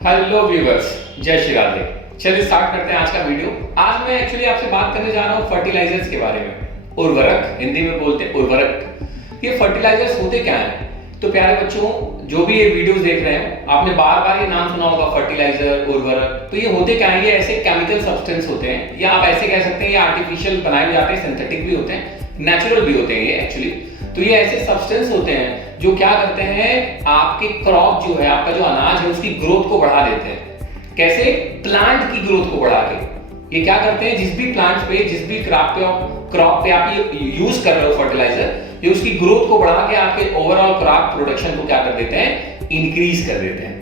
Hello viewers, जय श्री राधे। चलिए start करते हैं आज का वीडियो। आज मैं एक्चुअली आपसे बात करने जा रहा हूँ फर्टिलाइजर्स के बारे में। उर्वरक, हिंदी में बोलते हैं उर्वरक। ये फर्टिलाइजर्स होते क्या हैं? तो प्यारे बच्चों, जो भी ये वीडियोस देख रहे हैं, आपने बार बार ये नाम सुना होगा, फर्टिलाइजर, उर्वरक। तो ये होते क्या है? ये ऐसे केमिकल सब्सटेंस होते हैं, या आप ऐसे कह सकते हैं ये आर्टिफिशियल बनाए जाते हैं, सिंथेटिक भी होते हैं, नेचुरल भी होते हैं ये एक्चुअली। तो ये ऐसे सब्सटेंस होते हैं जो क्या करते हैं, आपके क्रॉप जो है, आपका जो अनाज है, उसकी ग्रोथ को बढ़ा देते हैं। कैसे? प्लांट की ग्रोथ को बढ़ा के। ये क्या करते हैं, जिस भी प्लांट पे, जिस भी क्रॉप पे आप ये यूज कर रहे हो फर्टिलाइजर, ये उसकी ग्रोथ को बढ़ा के आपके ओवरऑल क्रॉप प्रोडक्शन को क्या कर देते हैं, इंक्रीज कर देते हैं।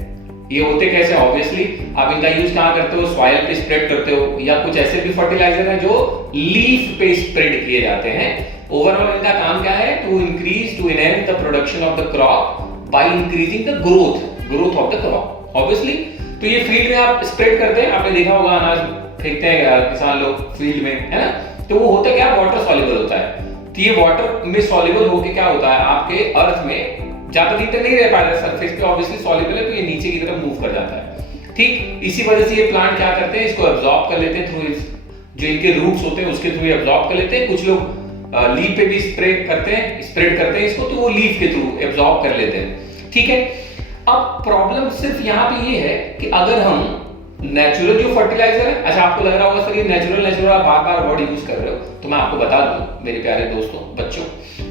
ये होते कैसे? ऑब्वियसली आप इनका यूज कहां करते हो, सॉइल पे स्प्रेड करते हो, या कुछ ऐसे भी फर्टिलाइजर है जो लीफ पे स्प्रेड किए जाते हैं। ओवरऑल इनका काम क्या है? To increase, to enhance the production of the crop by increasing the growth of the crop. Obviously तो ये फील्ड में आप स्प्रेड करते हैं, आपने देखा होगा अनाज फेंकते हैं किसान लोग फील्ड में, है ना? तो वो होता क्या, वाटर सॉल्युबल होता है। तो ये वाटर में सॉल्युबल होके क्या होता है, आपके अर्थ में ज्यादा दिन तक नहीं रह पाता, सरफेस पे ऑब्वियसली सॉल्युबल है, तो ये नीचे की तरफ मूव कर जाता है। ठीक इसी वजह से ये प्लांट क्या करते हैं, इसको एब्जॉर्ब कर लेते हैं थ्रू जो इनके रूट्स होते हैं उसके थ्रू एब्जॉर्ब कर लेते हैं। कुछ लोग लीफ पे भी स्प्रेड करते हैं इसको, तो वो लीफ के थ्रू एब्जॉर्ब कर लेते हैं। ठीक है। अब प्रॉब्लम सिर्फ यहाँ पे ये है कि अगर हम नेचुरल जो फर्टिलाइजर है, अच्छा आपको लग रहा होगा सर ये नेचुरल आप बार बार वर्ड यूज कर रहे हो, तो मैं आपको बता दूं मेरे प्यारे दोस्तों, बच्चों,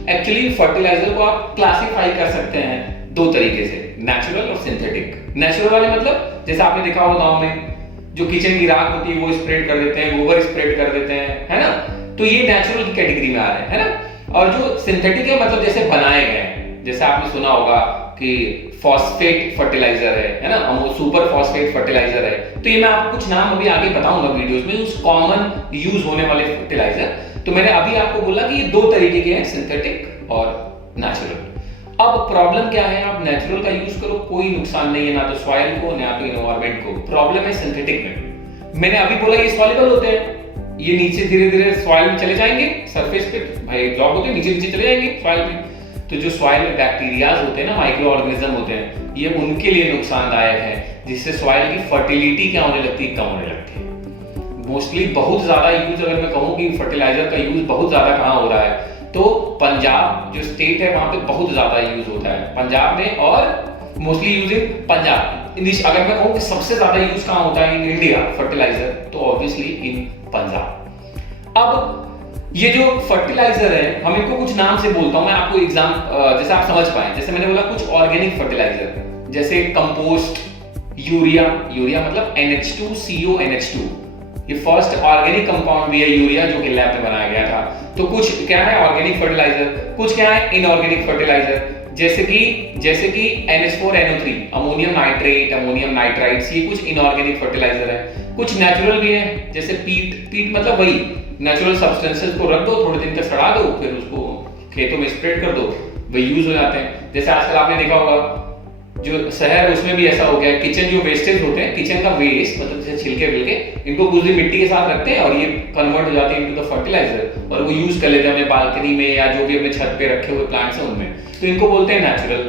एक्चुअली फर्टिलाइजर को आप क्लासिफाई कर सकते हैं दो तरीके से, नेचुरल और सिंथेटिक। नेचुरल वाले मतलब जैसे आपने देखा होगा गांव में जो किचन की राख होती है वो स्प्रेड कर देते हैं, गोबर स्प्रेड कर देते हैं, है ना? तो ये नेचुरल की कैटेगरी में आ रहे हैं, है ना? और जो सिंथेटिक है मतलब जैसे बनाए गए हैं, जैसे आपने सुना होगा कि फॉस्फेट फर्टिलाइजर है ना, वो सुपर फॉस्फेट फर्टिलाइजर है। तो ये मैं आपको कुछ नाम अभी आगे बताऊंगा वीडियोस में, उस कॉमन यूज होने वाले फर्टिलाइजर। तो मैंने अभी आपको बोला कि ये दो तरीके के हैं, सिंथेटिक और नेचुरल। अब प्रॉब्लम क्या है, आप नेचुरल का यूज करो, कोई नुकसान नहीं है, ना तो सॉइल को ना तो एनवायरमेंट को। प्रॉब्लम है सिंथेटिक में। मैंने अभी बोला ये सॉल्युबल होते हैं, ये नीचे धीरे धीरे सॉइल में चले जाएंगे, सरफेस पे भाई एब्जॉर्ब होते हैं, नीचे नीचे चले जाएंगे सॉइल में। तो जो सॉइल में बैक्टीरियाज होते हैं ना, माइक्रो ऑर्गेनिज्म होते हैं, ये उनके लिए नुकसानदायक है, जिससे सॉइल की फर्टिलिटी क्या होने लगती है, कम होने लगती है। मोस्टली बहुत ज्यादा यूज, अगर मैं कहूँ कि फर्टिलाइजर का यूज बहुत ज्यादा कहाँ हो रहा है, तो पंजाब जो स्टेट है वहां पे बहुत ज्यादा यूज होता है, पंजाब में, और मोस्टली यूज इन पंजाब। अगर मैं कहूँ कि सबसे ज्यादा यूज कहाँ होता है इन इंडिया फर्टिलाइजर, तो ऑब्वियसली इन पंजाब। अब ये जो फर्टिलाइजर है, हम इनको कुछ नाम से बोलता हूं मैं आपको, एग्जाम जैसे आप समझ पाए। जैसे मैंने बोला कुछ ऑर्गेनिक फर्टिलाइजर, जैसे कंपोस्ट, यूरिया मतलब NH2CO NH2, ये फर्स्ट ऑर्गेनिक कंपाउंड भी है यूरिया, जो कि लैब में बनाया गया था। तो कुछ क्या है ऑर्गेनिक फर्टिलाइजर, कुछ क्या है इनऑर्गेनिक फर्टिलाइजर, जैसे कि NH4NO3, ammonium nitrate, ammonium nitrites, ये कुछ इनऑर्गेनिक फर्टिलाइजर है। कुछ नेचुरल भी है, जैसे पीट मतलब वही नेचुरल सब्सटेंसेस को रख दो, थोड़े दिन तक सड़ा दो, फिर उसको खेतों में स्प्रेड कर दो, वही यूज हो जाते हैं। जैसे आजकल आपने देखा होगा जो शहर, उसमें भी ऐसा हो गया है, किचन जो वेस्टेज होते हैं, किचन का वेस्ट मतलब जैसे छिलके विलके, इनको कुछ दिन मिट्टी के साथ रखते हैं और ये कन्वर्ट हो जाते हैं इनटू द फर्टिलाइजर, और वो यूज कर लेते हैं अपने बालकनी में, या जो भी अपने छत पे रखे हुए प्लांट्स हैं उनमें। तो इनको बोलते हैं नेचुरल।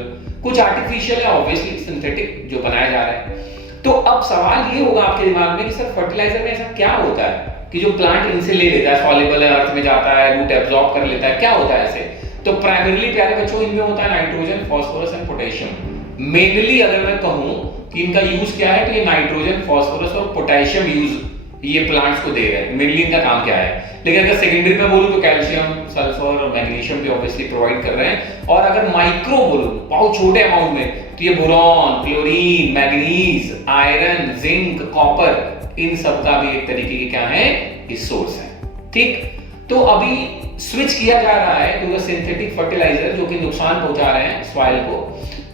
कुछ आर्टिफिशियल है, ऑब्वियसली सिंथेटिक जो बनाया जा रहा है। तो अब सवाल ये होगा आपके दिमाग में कि सर फर्टिलाइजर में ऐसा क्या होता है कि जो प्लांट इनसे ले लेता है, सॉल्युबल है, अर्थ में जाता है, रूट एब्जॉर्ब कर लेता है, क्या होता है ऐसे? तो प्राइमरीली प्यारे बच्चों इनमें होता है nitrogen, phosphorus and potassium. Mainly अगर मैं कहूं कि इनका यूज क्या है, तो ये नाइट्रोजन, फास्फोरस और पोटेशियम यूज ये प्लांट्स को दे रहे हैं। मेनली इनका काम क्या है। लेकिन अगर सेकेंडरी में बोलूं तो कैल्शियम, सल्फर और मैग्नीशियम भी ऑब्वियसली प्रोवाइड कर रहे हैं। और अगर माइक्रो बोलूं, बहुत छोटे अमाउंट में, तो ये boron, chlorine, manganese, iron, zinc, copper, इन सब का भी एक तरीके के क्या है, ये सोर्स है। ठीक, तो अभी स्विच किया जा रहा है टू द सिंथेटिक फर्टिलाइजर जो कि नुकसान पहुंचा रहे हैं सॉइल को,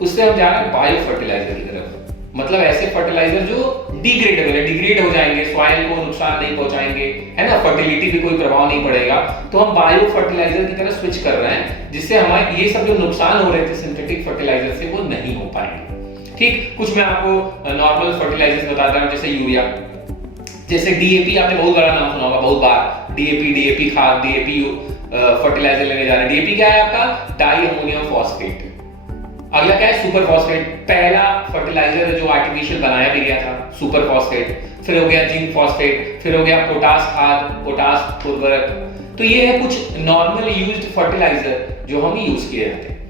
उससे हम जा रहे हैं बायो फर्टिलाइजर की तरफ। मतलब ऐसे फर्टिलाइजर जो डिग्रेडेबल है, डिग्रेड हो जाएंगे, सॉइल को नुकसान नहीं पहुंचाएंगे, है ना, फर्टिलिटी पे कोई प्रभाव नहीं पड़ेगा। तो हम बायो फर्टिलाइजर की तरफ स्विच कर रहे हैं, जिससे हमारे ये सब जो नुकसान हो रहे थे सिंथेटिक फर्टिलाइजर से, वो नहीं हो पाएंगे। ठीक, कुछ मैं आपको नॉर्मल फर्टिलाइजर्स बताता हूं, जैसे यूरिया, जैसे डीएपी, आपने बहुत बड़ा नाम सुना होगा बहुत बार, डीएपी खाद, डीएपी फर्टिलाइजर लेने जा रहे हैं। डीएपी क्या है आपका? Di ammonium phosphate. अगला क्या है, सुपर फॉस्फेट। पहला फर्टिलाइजर है जो आर्टिफिशियल बनाया भी गया था, सुपर फॉस्फेट। फिर हो गया जिंक फॉस्फेट, फिर हो गया पोटास खाद, पोटास उर्वरक। तो ये है कुछ नॉर्मल यूज्ड फर्टिलाइजर जो हम यूज किए जाते हैं।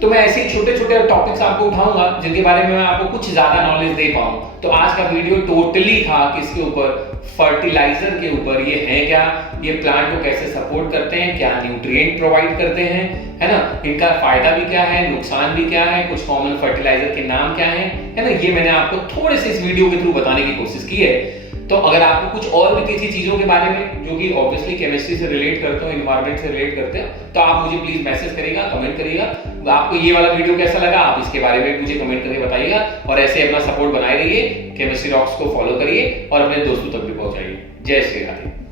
तो मैं ऐसे छोटे छोटे टॉपिक्स आपको उठाऊंगा जिनके बारे में मैं आपको कुछ ज्यादा नॉलेज दे पाऊं। तो आज का वीडियो टोटली था किसके ऊपर, फर्टिलाइजर के ऊपर। ये है क्या, ये प्लांट को कैसे सपोर्ट करते हैं, क्या न्यूट्रिएंट प्रोवाइड करते हैं, है ना, इनका फायदा भी क्या है, नुकसान भी क्या है, कुछ कॉमन फर्टिलाइजर के नाम क्या है ना, ये मैंने आपको थोड़े से इस वीडियो के थ्रू बताने की कोशिश की है। तो अगर आपको कुछ और भी किसी चीजों के बारे में जो कि ऑब्वियसली केमिस्ट्री से रिलेट करते हो, एनवायरनमेंट से रिलेट करते हो, तो आप मुझे प्लीज मैसेज करिएगा, कमेंट करिएगा। आपको ये वाला वीडियो कैसा लगा आप इसके बारे में मुझे कमेंट करके बताइएगा। और ऐसे अपना सपोर्ट बनाए रहिए, केमिस्ट्री रॉक्स को फॉलो करिए और अपने दोस्तों तक भी पहुंचाइए। जय श्री राधे।